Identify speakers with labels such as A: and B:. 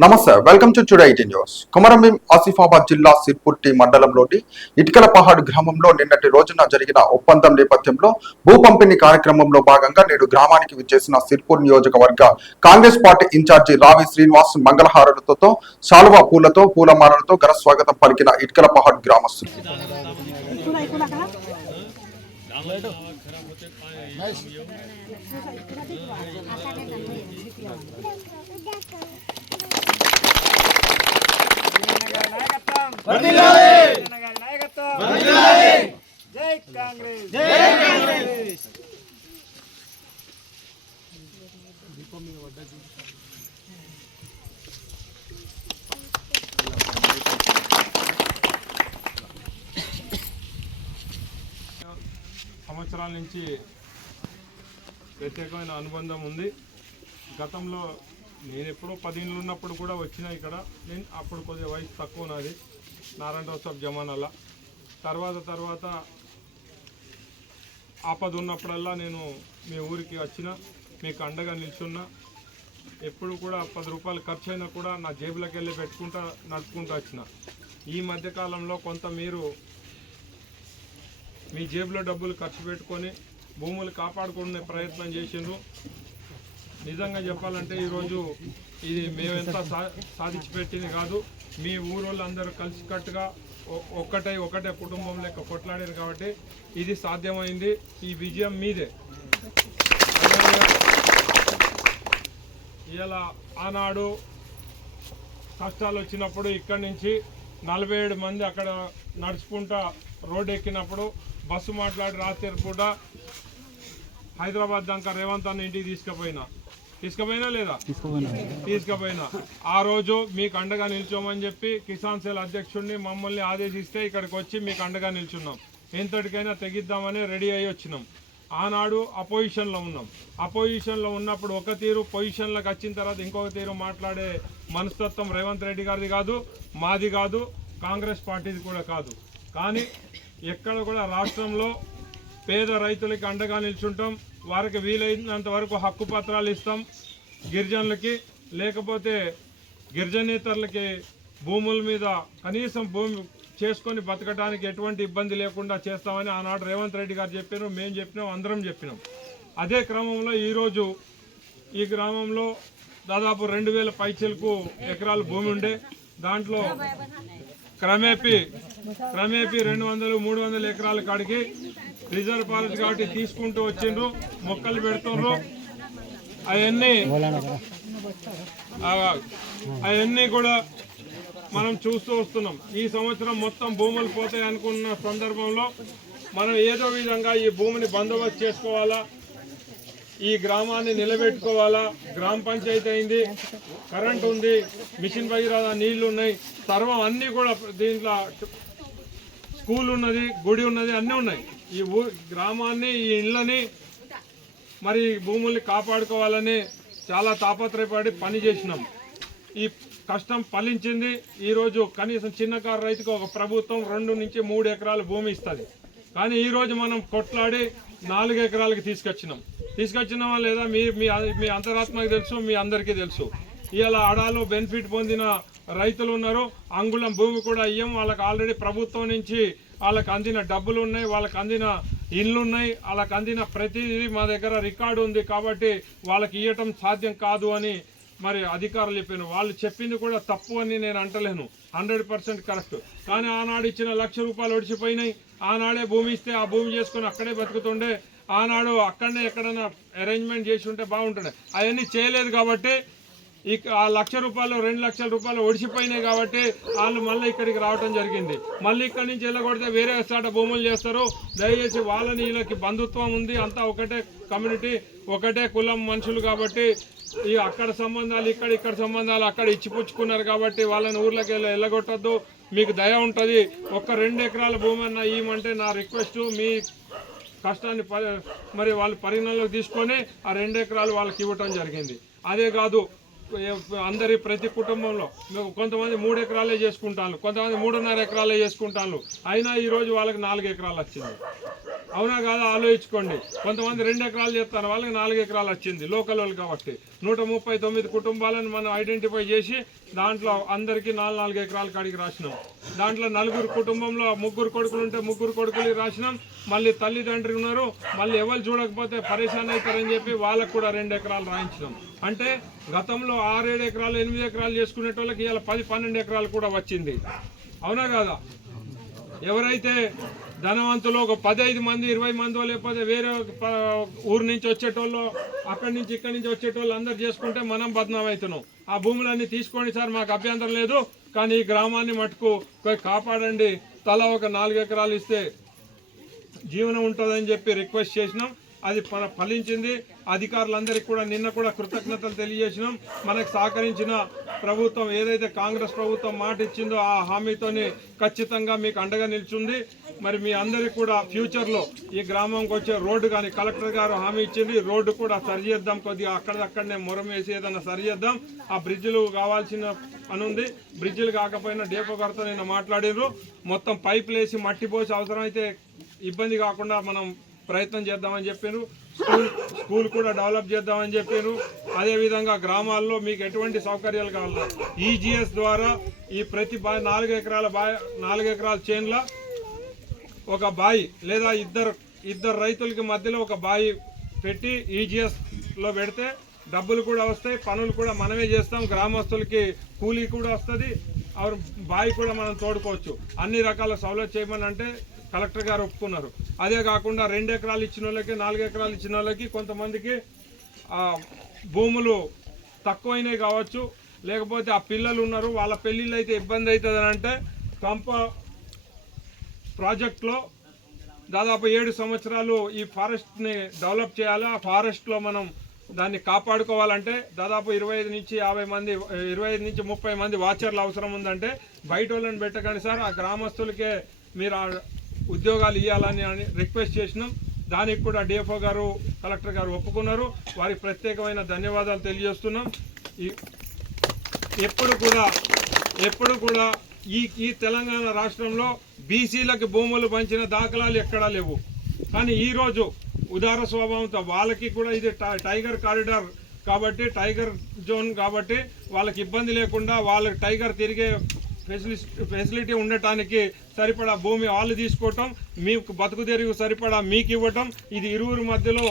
A: నమస్తే welcome to today eighteen news Kumarambheem Asifabad జిల్లా సిర్పుర్టి మండలంలోని ఇటుకల పహాడ్ గ్రామంలో నిన్నటి రోజున జరిగిన ఒప్పందం నేపథ్యంలో భూ పంపిణీ కార్యక్రమంలో భాగంగా నేడు గ్రామానికి విచ్చేసిన సిర్పూర్ నియోజకవర్గ కాంగ్రెస్ పార్టీ ఇన్ఛార్జి రావి శ్రీనివాస్ మంగళహారతులతో శాలువా పూలతో పూలమాలలతో ఘన స్వాగతం పలికిన ఇటుకల పహాడ్ గ్రామస్తులు.
B: జై కాంగ్రెస్ జై
C: సంవత్సరాల నుంచి ప్రత్యేకమైన అనుబంధం ఉంది. గతంలో నేను ఎప్పుడో పదిహేనులు ఉన్నప్పుడు కూడా వచ్చిన ఇక్కడ. నేను అప్పుడు కొద్దిగా వయసు తక్కువ నాది. నారాయణరావు సాబ్ జమానాల తర్వాత తర్వాత ఆపద ఉన్నప్పుడల్లా నేను మీ ఊరికి వచ్చిన మీకు అండగా నిల్చున్నా. ఎప్పుడు కూడా పది రూపాయలు ఖర్చు అయినా కూడా నా జేబులోకి వెళ్ళి పెట్టుకుంటా నడుపుకుంటూ వచ్చిన. ఈ మధ్యకాలంలో కొంత మీరు మీ జేబులో డబ్బులు ఖర్చు పెట్టుకొని భూములు కాపాడుకునే ప్రయత్నం చేసిండ్రు. నిజంగా చెప్పాలంటే ఈరోజు ఇది మేమెంత సా సాధించి పెట్టింది కాదు. మీ ఊరోళ్ళు అందరూ కలిసికట్టుగా ఒ- ఒక్కటై ఒకటే కుటుంబం లెక్క కొట్లాడారు కాబట్టి ఇది సాధ్యమైంది. ఈ విజయం మీదే. ఇలా ఆనాడు కష్టాలు వచ్చినప్పుడు ఇక్కడి నుంచి నలభై ఏడు మంది అక్కడ నడుచుకుంటా రోడ్డు ఎక్కినప్పుడు బస్సు మాట్లాడి రాత్రి పూట హైదరాబాద్ దాకా రేవంత్ అన్న ఇంటికి తీసుకుపోయినా. తీసుకుపోయినా లేదా? తీసుకుపోయినా. ఆ రోజు మీకు అండగా నిల్చోమని చెప్పి కిసాన్ సెల్ అధ్యక్షుడిని మమ్మల్ని ఆదేశిస్తే ఇక్కడికి వచ్చి మీకు అండగా నిల్చున్నాం. ఎంతటికైనా తెగిద్దామని రెడీ అయ్యి వచ్చినాం. ఆనాడు అపోజిషన్లో ఉన్నాం. అపోజిషన్లో ఉన్నప్పుడు ఒక తీరు పొజిషన్లకు వచ్చిన తర్వాత ఇంకొక తీరు మాట్లాడే మనస్తత్వం రేవంత్ రెడ్డి గారిది కాదు మాది కాదు కాంగ్రెస్ పార్టీది కూడా కాదు. కానీ ఎక్కడ కూడా రాష్ట్రంలో పేద రైతులకి అండగా నిల్చుంటాం. వారికి వీలైనంత వరకు హక్కు పత్రాలు ఇస్తాం గిరిజనులకి. లేకపోతే గిరిజనేతరులకి భూముల మీద కనీసం భూమి చేసుకొని బతకడానికి ఎటువంటి ఇబ్బంది లేకుండా చేస్తామని ఆనాడు రేవంత్ రెడ్డి గారు చెప్పారు మేము చెప్పినాం అందరం చెప్పినాం. అదే క్రమంలో ఈరోజు ఈ గ్రామంలో దాదాపు రెండు వేల పైచలకు ఎకరాలు భూమి ఉండే. దాంట్లో క్రమేపీ క్రమేపీ రెండు వందలు మూడు వందల ఎకరాల కాడికి రిజర్వ్ ఫారెస్ట్ కాబట్టి తీసుకుంటూ వచ్చిండ్రు మొక్కలు పెడుతుండ్రు. అవన్నీ అవన్నీ కూడా మనం చూస్తూ వస్తున్నాం. ఈ సంవత్సరం మొత్తం భూములు పోతాయి అనుకున్న సందర్భంలో మనం ఏదో విధంగా ఈ భూమిని బందోబస్తు చేసుకోవాలా? ఈ గ్రామాన్ని నిలబెట్టుకోవాలా? గ్రామ పంచాయతీ అయింది కరెంట్ ఉంది మిషన్ భగీరథ నీళ్ళు ఉన్నాయి సర్వం అన్నీ కూడా దీంట్లో స్కూల్ ఉన్నది గుడి ఉన్నది అన్నీ ఉన్నాయి. ఈ ఊ గ్రామాన్ని ఈ ఇళ్ళని మరి ఈ భూముల్ని కాపాడుకోవాలని చాలా తాపత్రయపడి పని చేసినాం. ఈ కష్టం ఫలించింది. ఈరోజు కనీసం చిన్నకారు రైతుకు ఒక ప్రభుత్వం రెండు నుంచి మూడు ఎకరాల భూమి ఇస్తుంది. కానీ ఈరోజు మనం కొట్లాడి నాలుగు ఎకరాలకు తీసుకొచ్చినాం. తీసుకొచ్చినామా లేదా మీ మీ అంతరాత్మకు తెలుసు మీ అందరికీ తెలుసు. ఇవాళ అడాలో బెనిఫిట్ పొందిన రైతులు ఉన్నారు. అంగుళం భూమి కూడా ఇయ్యం. వాళ్ళకి ఆల్రెడీ ప్రభుత్వం నుంచి వాళ్ళకి అందిన డబ్బులు ఉన్నాయి. వాళ్ళకి అందిన ఇళ్ళు ఉన్నాయి. వాళ్ళకి అందిన ప్రతిదీ మా దగ్గర రికార్డు ఉంది కాబట్టి వాళ్ళకి ఇవ్వటం సాధ్యం కాదు అని మరి అధికారులు చెప్పాను వాళ్ళు చెప్పింది కూడా తప్పు అని నేను అంటలేను. Hundred percent correct. కానీ ఆనాడు ఇచ్చిన లక్ష రూపాయలు ఒడిచిపోయినాయి ఆనాడే భూమి ఇస్తే ఆ భూమి చేసుకొని అక్కడే బతుకుతుండే. ఆనాడు అక్కడనే ఎక్కడైనా అరేంజ్మెంట్ చేసి ఉంటే బాగుంటుండే. అవన్నీ చేయలేదు కాబట్టి ఇక ఆ లక్ష రూపాయలు రెండు లక్షల రూపాయలు ఒడిసిపోయినాయి కాబట్టి వాళ్ళు మళ్ళీ ఇక్కడికి రావడం జరిగింది. మళ్ళీ ఇక్కడి నుంచి వెళ్ళగొడితే వేరే చాట భూములు చేస్తారు. దయచేసి వాళ్ళని వీళ్ళకి బంధుత్వం ఉంది. అంతా ఒకటే కమ్యూనిటీ ఒకటే కులం మనుషులు కాబట్టి ఈ అక్కడ సంబంధాలు ఇక్కడ ఇక్కడ సంబంధాలు అక్కడ ఇచ్చిపుచ్చుకున్నారు కాబట్టి వాళ్ళని ఊర్లోకి వెళ్ళి వెళ్ళగొట్టద్దు. మీకు దయ ఉంటుంది. ఒక్క రెండు ఎకరాల భూమి అన్న ఇవ్వమంటే నా రిక్వెస్ట్ మీ కష్టాన్ని పరి మరి వాళ్ళు పరిగణలోకి తీసుకొని ఆ రెండు ఎకరాలు వాళ్ళకి ఇవ్వటం జరిగింది. అదే కాదు అందరి ప్రతి కుటుంబంలో కొంతమంది మూడు ఎకరాలే చేసుకుంటాను కొంతమంది మూడున్నర ఎకరాలే చేసుకుంటాను అయినా ఈరోజు వాళ్ళకి నాలుగు ఎకరాలు వచ్చింది. అవునా కాదా? ఆలోచించుకోండి. కొంతమంది రెండు ఎకరాలు చేస్తారు వాళ్ళకి నాలుగు ఎకరాలు వచ్చింది లోకల్ వాళ్ళు కాబట్టి. నూట ముప్పై తొమ్మిది కుటుంబాలను మనం ఐడెంటిఫై చేసి దాంట్లో అందరికీ నాలుగు నాలుగు ఎకరాల కాడికి రాసినాం. దాంట్లో నలుగురు కుటుంబంలో ముగ్గురు కొడుకులు ఉంటే ముగ్గురు కొడుకులు రాసినాం. మళ్ళీ తల్లిదండ్రులు ఉన్నారు. మళ్ళీ ఎవరు చూడకపోతే పరేషాన్ అవుతారని చెప్పి వాళ్ళకు కూడా రెండు ఎకరాలు రాయించినాం. అంటే గతంలో ఆరేడు ఎకరాలు ఎనిమిది ఎకరాలు చేసుకునే వాళ్ళకి ఇవాళ పది పన్నెండు ఎకరాలు కూడా వచ్చింది. అవునా కాదా? ఎవరైతే ధనవంతులు ఒక పదహైదు మంది ఇరవై మందో లేకపోతే వేరే ప- ఊరు నుంచి వచ్చేటోళ్ళు అక్కడి నుంచి ఇక్కడి నుంచి వచ్చేటోళ్ళు అందరు చేసుకుంటే మనం బదనాం అవుతున్నాం. ఆ భూములన్నీ తీసుకోండి సార్ మాకు అభ్యంతరం లేదు. కానీ ఈ గ్రామాన్ని మటుకు కాపాడండి. తలా ఒక నాలుగు ఎకరాలు ఇస్తే జీవనం ఉంటుందని చెప్పి రిక్వెస్ట్ చేసినాం. అది మన ఫలించింది. అధికారులందరికీ కూడా నిన్న కూడా కృతజ్ఞతలు తెలియజేసినాం. మనకు సహకరించిన ప్రభుత్వం ఏదైతే కాంగ్రెస్ ప్రభుత్వం మాట ఇచ్చిందో ఆ హామీతోని ఖచ్చితంగా మీకు అండగా నిల్చుంది. మరి మీ అందరికీ కూడా ఫ్యూచర్లో ఈ గ్రామంకి వచ్చే రోడ్డు కానీ కలెక్టర్ గారు హామీ ఇచ్చింది. రోడ్డు కూడా సరి చేద్దాం. కొద్దిగా అక్కడక్కడనే మొరం వేసి ఏదైనా సరి చేద్దాం. ఆ బ్రిడ్జిలు కావాల్సిన పని ఉంది. బ్రిడ్జిలు కాకపోయినా డేపో గారితో నేను మాట్లాడినరు మొత్తం పైపులు వేసి మట్టి పోసి అవసరమైతే ఇబ్బంది కాకుండా మనం ప్రయత్నం చేద్దామని చెప్పారు స్కూల్ స్కూల్ కూడా డెవలప్ చేద్దామని చెప్పారు అదేవిధంగా గ్రామాల్లో మీకు ఎటువంటి సౌకర్యాలు కావాలి ఈజీఎస్ ద్వారా ఈ ప్రతి బా నాలుగు ఎకరాల బాయ్ నాలుగు ఎకరాల చేన్ల ఒక బాయి లేదా ఇద్దరు ఇద్దరు రైతులకి మధ్యలో ఒక బాయి పెట్టి ఈజీఎస్లో పెడితే డబ్బులు కూడా వస్తాయి పనులు కూడా మనమే చేస్తాం గ్రామస్తులకి కూలీ కూడా వస్తుంది ఆరు బావి కూడా మనం తోడుకోవచ్చు. అన్ని రకాల సౌలభ్యం చేయమని అంటే కలెక్టర్ గారు ఒప్పుకున్నారు. అదే కాకుండా రెండు ఎకరాలు ఇచ్చిన వాళ్ళకి నాలుగు ఎకరాలు ఇచ్చిన వాళ్ళకి కొంతమందికి భూములు తక్కువైనవి కావచ్చు. లేకపోతే ఆ పిల్లలు ఉన్నారు వాళ్ళ పెళ్ళిళ్ళు అయితే ఇబ్బంది అవుతుంది అంటే కంప ప్రాజెక్ట్లో దాదాపు ఏడు సంవత్సరాలు ఈ ఫారెస్ట్ని డెవలప్ చేయాలి. ఆ ఫారెస్ట్లో మనం దాన్ని కాపాడుకోవాలంటే దాదాపు ఇరవై ఐదు నుంచి యాభై మంది ఇరవై ఐదు నుంచి ముప్పై మంది వాచర్లు అవసరం ఉందంటే బయట వాళ్ళని పెట్టకండి సార్. ఆ గ్రామస్తులకే మీరు ఉద్యోగాలు ఇవ్వాలని అని రిక్వెస్ట్ చేసినాం. దానికి కూడా డిఎఫ్ఓ గారు కలెక్టర్ గారు ఒప్పుకున్నారు. వారికి ప్రత్యేకమైన ధన్యవాదాలు తెలియజేస్తున్నాం. ఈ ఎప్పుడు కూడా ఎప్పుడు కూడా ఈ ఈ తెలంగాణ రాష్ట్రంలో బీసీలకు భూములు పంచిన దాఖలాలు ఎక్కడా లేవు. కానీ ఈరోజు ఉదార స్వభావంతో వాళ్ళకి కూడా ఇది టై- టైగర్ కారిడార్ కాబట్టి టైగర్ జోన్ కాబట్టి వాళ్ళకి ఇబ్బంది లేకుండా వాళ్ళకి టైగర్ తిరిగే ఫెసిలిటీ ఫెసిలిటీ ఉండటానికి సరిపడా భూమి వాళ్ళు తీసుకోవటం మీకు బతుకు తెరుగు సరిపడా మీకు ఇవ్వటం ఇది ఇరువురు మధ్యలో